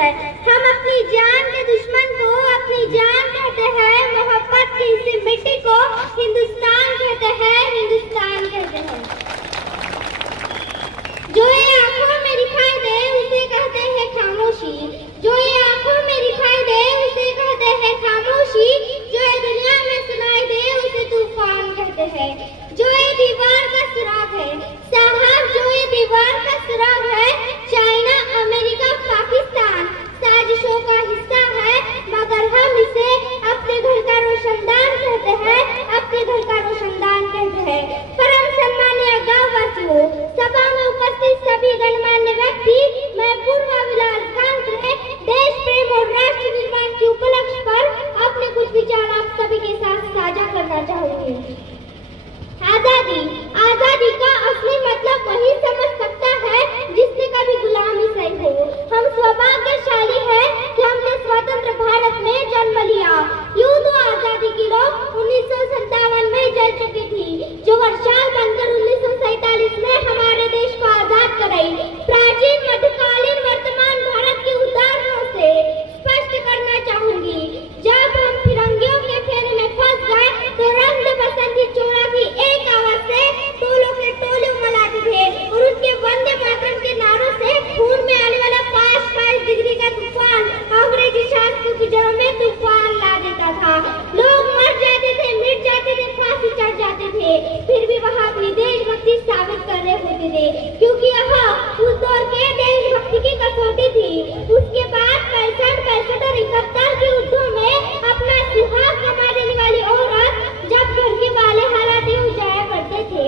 है। हम अपनी जान के दुश्मन को अपनी जान कहते हैं, मोहब्बत की इसी मिट्टी को हिंदुस्तान कहते हैं, हिंदुस्तान कहते हैं। जो ये आंखों में दिखाई दे उसे कहते हैं खामोशी, जो ये आंखों में दिखाई दे उसे कहते हैं खामोशी, जो ये दुनिया में सुनाई दे उसे तूफान कहते हैं। जो ये दीवार का सुराग है साहब, जो ये दीवार का सुराग है, चाइना अमेरिका पाकिस्तान साजिशों का हिस्सा है, मगर हम इसे अपने घर का रोशनदान कहते हैं, अपने घर का रोशनदान कहते हैं। परम सम्मानीय गांववासियों, सभा में उपस्थित सभी गणमान्य व्यक्ति, मैं पूर्व विलास कांत देश प्रेम और राष्ट्र निर्माण के उपलक्ष्य पर अपने कुछ विचार आप सभी के साथ साझा करना चाहूंगी। आजादी, आजादी का असली मतलब वही समझ सकता है जिसने कभी गुलामी सही हो। हम सौभाग्यशाली हैं कि हमने स्वतंत्र भारत में जन्म लिया। यूं तो आजादी की लौ 1957 में जल चुकी थी, जो वर्षाल बनकर 1947 में हमारे देश को आजाद कराई। प्राचीन मध्यकालीन वर्तमान भारत के उदाहरणों से स्पष्ट करना चाहूंगी, जब हम फिरंगियों के फेरे में फंस गए तो रंग बसंती चोड़ा की एक आवाज से टोलों के टोले उमलाते थे और उनके वंदे मातरम के नारों से खून में आने वाला 5 डिग्री का तूफान अंग्रेजी शासकों की जड़ों में तूफान ला देता था। लोग मर जाते थे, मिट जाते थे, फांसी चढ़ जाते थे, फिर भी वह अपनी देशभक्ति साबित कर रहे होते थे, क्योंकि यह उस दौर के देशभक्ति की कसौटी थी। उसके बाद 65 और 71 के युद्धों में अपना सुहाग गंवा देने वाली औरत जब घर के वाले हालात हो जाया करते थे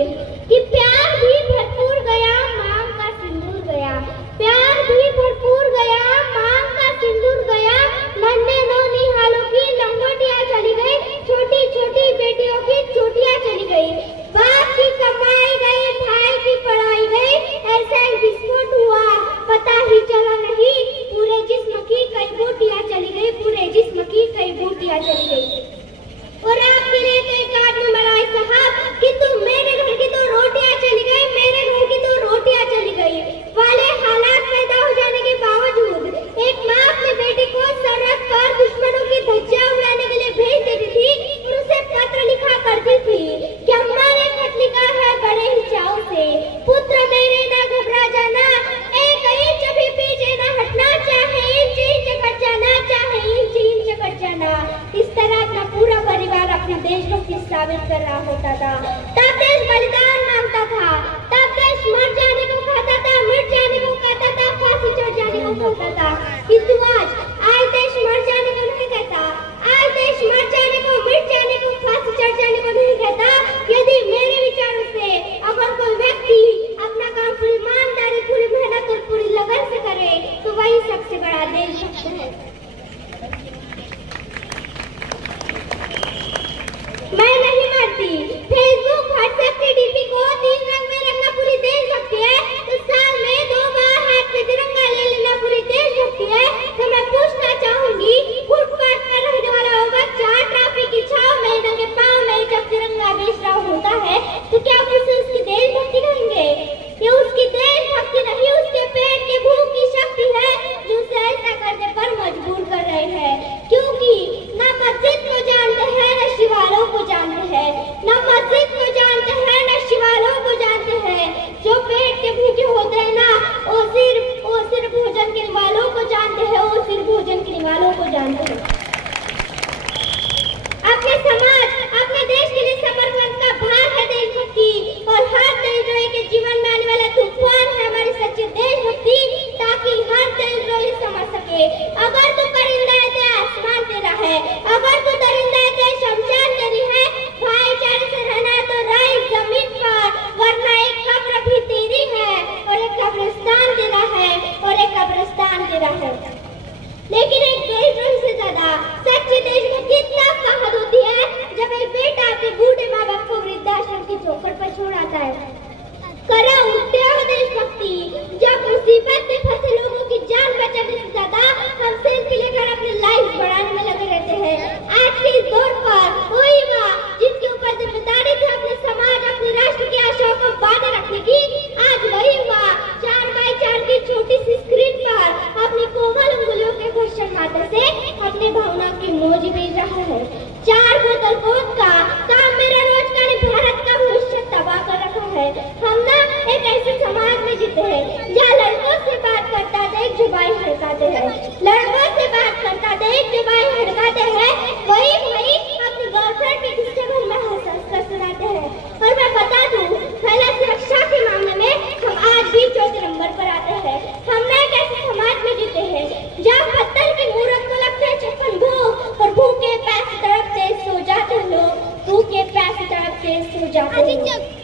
कि प्यार भी भरपूर गया, मांग का सिंदूर गया, प्यार भी भरपूर गया, मांग का सिंदूर गया, नन्हे नौनी हालों की लंगोटियां चली गई, छोटी छोटी बेटियों की चोटियां चली गई, बाप की कमाई गई, भाई की पढ़ाई गई, ऐसा ही विस्फोट हुआ, पता ही चला नहीं, पूरे जिस्म की कई बूटियां चली गई, पूरे जिस्म की कई बूटियां चली गई। और आपके लिए तो एक आठ नंबर आए साहब कि तुम मेरे घर की तो रोटियां चली गई, मेरे घर की तो रोटियां चली गई वाले हालात पैदा हो जाने के बावजूद एक माँ अपने बेटे को सरहद पर दुश्मनों की धज्जियां उड़ाने के लिए भेज देती थी और उसे पत्र लिखा करती थी कि अम्मा ने खत लिखा है बड़े ही चाव से, पुत्र मेरे ना घबरा जाना, एक इंच भी पीछे ना हटना, चाहे इंच कट जाना, चाहे इंच कट जाना। इस तरह अपना पूरा परिवार अपने देशभक्ति साबित कर रहा होता था। तब देश बलिदान मांगता था, तब देश मर जाने को कहता था, मिट जाने को कहता था, फांसी चढ़ जाने को कहता था। किंतु आज देश मर जाने को नहीं कहता, आज देश मर जाने को, मिट जाने को, फांसी चढ़ जाने को नहीं कहता। यदि मेरे विचारों से अगर कोई व्यक्ति अपना काम पूरी ईमानदारी, पूरी मेहनत और पूरी लगन से करे तो वही सबसे बड़ा देशभक्त है। मैं नहीं मानती फेसबुक, व्हाट्सएप के डीपी को 3 रंग में रखना पूरी देशभक्ति है, तो साल में 2 बार हाथ में तिरंगा ले लेना पूरी देशभक्ति है। तो मैं पूछना चाहूंगी, फुटपाथ पर रहने वाला वो बच्चा ट्रैफिक की छांव में नंगे पांव में जब तिरंगा बेच रहा होता है तो क्या आप उसे उसकी देशभक्ति कहेंगे? ये उसकी देशभक्ति नहीं, उसके पेट के भूख की शक्ति है जो उसे ऐसा करने पर मजबूर कर रहे हैं, क्योंकि न मस्जिद को जानते हैं न शिवालों को जानते हैं, न मस्जिद को जानते हैं न शिवालों को जानते हैं। जो पेट के भूखे होते हैं ना, वो सिर्फ भोजन के वालों को जानते हैं, वो सिर्फ भोजन के वालों को जानते हैं। अपने समाज, अपने देश के लिए समर्पण का भार है देशभक्ति, और हर देशद्रोही के जीवन में आने वाला तूफान है हमारी सच्ची देशभक्ति, ताकि हर देशद्रोही समझ सके अगर तू परिंदा है तो आसमान तेरा है, अगर तू दरिंदा है तो शमशान तेरी है, भाईचारे से रहना तो राय जमीन पर, वरना एक कब्र भी तेरी है और एक कब्रिस्तान तेरा है, और एक कब्रिस्तान तेरा है। लेकिन एक देशद्रोही से ज्यादा सच्ची देशभक्ति तब कहावत होती है जब एक बेटा अपने बूढ़े माँ बाप को वृद्धाश्रम की चौखट पर छोड़ आता है। करा उठते हो देशभक्ति जब मुसीबत में फंसे लोगों की जान बचाने से ज्यादा हम सेल्फी लेकर अपनी लाइफ बढ़ाने में लगे रहते हैं। आज के इस दौर पर वही माँ जिनके ऊपर जिम्मेदारी थी अपने समाज, अपने राष्ट्र की आशाओं को बांधे रखने की, आज वही माँ 4x4 की छोटी सी स्क्रीन पर अपनी कोमल उंगलियों देख जो बाई हड़काते हैं, लड़कों से बात करता देख जो बाई हड़काते हैं, वही अपनी गर्लफ्रेंड के किस्से घर में हंस कर सुनाते हैं। और मैं बता दूं, महिला सुरक्षा के मामले में हम आज भी चौथे नंबर पर आते हैं। हम नए कैसे समाज में जीते हैं जहाँ पत्थर की मूर्त को लगते हैं 56 भूख, और भूखे पैसे तड़पते सो जाते हैं लोग, भूखे पैसे तड़पते सो जाते हैं।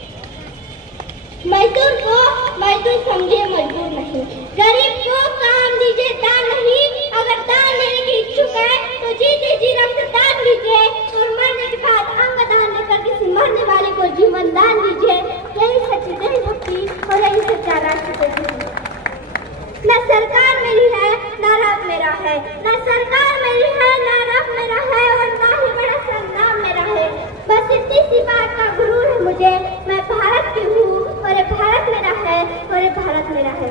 मजदूर को मजदूर समझे, मजबूर नहीं। गरीब को काम दीजिए, दान नहीं। अगर दान लेने की इच्छुक है तो जीते जी रक्तदान दीजिए, और मरने के बाद अंग दान लेकर किसी मरने वाले को जीवन दान दीजिए। यही सच्ची देशभक्ति और यही सच्चा राष्ट्रपति है। न सरकार मेरी है न रब मेरा है, न सरकार मेरी है न रब मेरा है, और ना ही बड़ा संग्राम मेरा है। बस इतनी सी बात का गुरूर है मुझे, मैं भारत की हूँ और ये भारत मेरा है, और ये भारत मेरा है।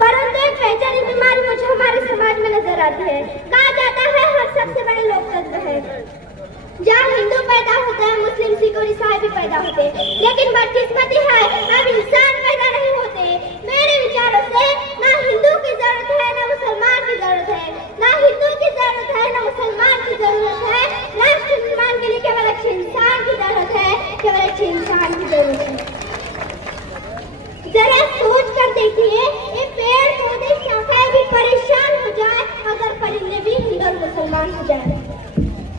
परंतु एक पहचानी बीमारी मुझे हमारे समाज में नजर आती है। कहा जाता है हर सबसे बड़े लोकतंत्र है, जहाँ हिंदू पैदा होते हैं, मुस्लिम, सिख और ईसाई भी पैदा होते हैं, लेकिन बदकिस्मती है अब इंसान पैदा नहीं होते। मेरे विचारों से ना हिंदू की जरूरत है ना मुसलमान की जरूरत है, ना हिंदू की जरूरत है ना मुसलमान की जरूरत है। राष्ट्र निर्माण के लिए केवल अच्छे इंसान की जरूरत है, केवल अच्छे इंसान की जरूरत है। जरा सोच कर देखिए, ये पेड़ पौधे शाखाएं भी परेशान हो जाए अगर परिंदे भी हिंदू और मुसलमान हो जाए।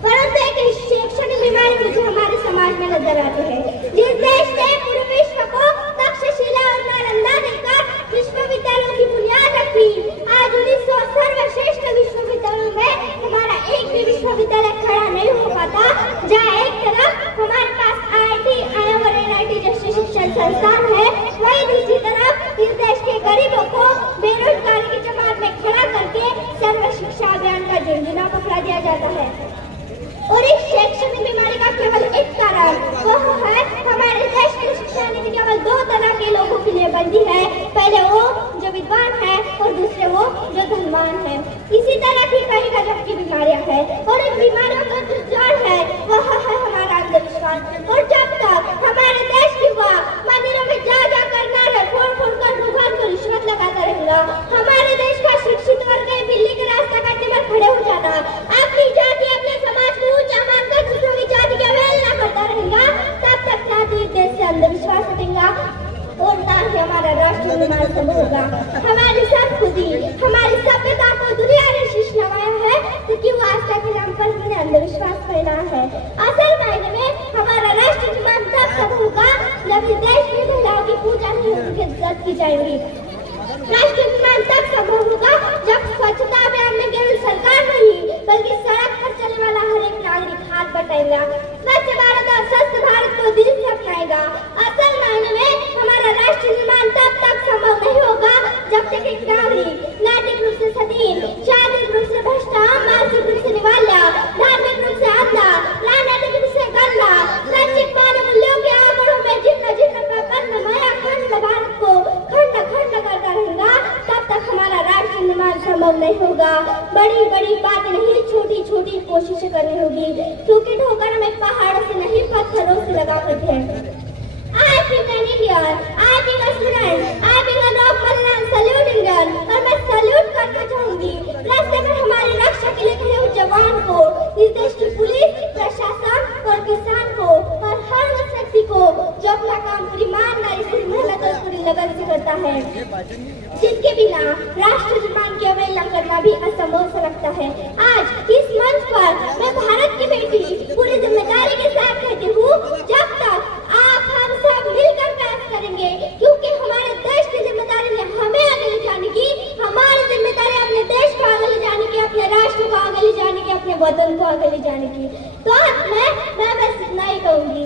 परंतु एक शैक्षणिक बीमारी मुझे हमारे समाज में नजर आती है। जिस देश ने पूरे विश्व को तक्षशिला और नालंदा देकर विश्वविद्यालयों की बुनियाद रखी, आज उन्हीं सर्वश्रेष्ठ विश्वविद्यालयों में हमारा एक भी विश्वविद्यालय खड़ा नहीं हो पाता। जहाँ एक तरफ हमारे पास IIT, IIM और NIT जैसे शिक्षण संस्थान है, वही दूसरी तरफ इस देश के गरीबों को बेरोजगारी की जमात में खड़ा करके सर्व शिक्षा अभियान का झुंझुना पकड़ा दिया जाता है। और इस शैक्षणिक बीमारी का केवल एक कारण वह है हमारे देश की शिक्षा नीति केवल दो तरह के लोगों के लिए बनती है, पहले वो जो विद्वान है और दूसरे वो जो धनवान है। इसी तरह की कई गजब की बीमारियां हैं, और इन बीमारियों का जो जड़ है वह है हमारा अंधविश्वास। और जब तक हमारे देश की युवा मंदिरों में जा कर नारे फोड़ कर भगवान को रिश्वत लगाता रहेगा, हमारे देश का शिक्षित वर्ग बिल्ली का रास्ता काटने में खड़े हो जाना, अपनी जाति अपने समाज को ऊंचा मानकर दूसरों की जाति की अवहेलना करता रहेगा, तब तक ना तो इस देश से अंधविश्वास हटेगा और ना ही हमारा राष्ट्र निर्माण संभव होगा। हमारी संस्कृति, हमारी सभ्यता को दुनिया ने शीश लगाया है तो क्यों आस्था के नाम पर हमने अंधविश्वास फैलाया है। असल मायने में हमारा राष्ट्र निर्माण तब संभव होगा जब इस देश में महिलाओं की पूजा नहीं उनकी इज्जत की जाएगी। राष्ट्र निर्माण तब संभव होगा जब स्वच्छता अभियान में केवल सरकार नहीं बल्कि सड़क पर चलने वाला हर एक नागरिक हाथ बटाएगा, स्वच्छ भारत और स्वस्थ भारत को दिल से अपनाएगा। असल मायने में हमारा राष्ट्र निर्माण तब तक संभव नहीं होगा जब तक एक नागरिक नैतिक रूप से सदीन, शारीरिक रूप से भ्रष्ट, मानसिक रूप से निवाला, धार्मिक रूप से अंधा, राजनीतिक रूप से गंदा, नैतिक मानव मूल्यों के आंकड़ों में जितना का बंद माया खंड भारत को खंड करता रहेगा, तब तक हमारा राष्ट्र निर्माण संभव नहीं होगा। बड़ी बड़ी बातें नहीं, छोटी छोटी कोशिशें करनी होगी, क्योंकि ठोकर हमें पहाड़ों से नहीं पत्थरों से लगा करते हैं। I think an Indian, I think a student, I think a normal and salute Indian, और मैं सल्यूट करना चाहूंगी रास्ते में हमारी रक्षा के लिए खड़े हुए जवान को, इस देश की पुलिस, प्रशासन और किसान को, और हर उस व्यक्ति को जो अपना काम पूरी ईमानदारी से, मेहनत और पूरी लगन से करता है, जिसके बिना राष्ट्र निर्माण की अवहेलना करना भी असंभव सा लगता है। आज इस मंच पर मैं भारत की बेटी पूरी जिम्मेदारी के साथ कहती हूँ, जब तक आप हम सब मिलकर प्रयास करेंगे, क्योंकि हमारे देश की जिम्मेदारी है हमें आगे ले जाने की, हमारी जिम्मेदारी अपने देश को आगे ले जाने की, अपने राष्ट्र को आगे ले जाने की, अपने वतन को आगे ले जाने की। तो मैं बस इतना ही कहूंगी।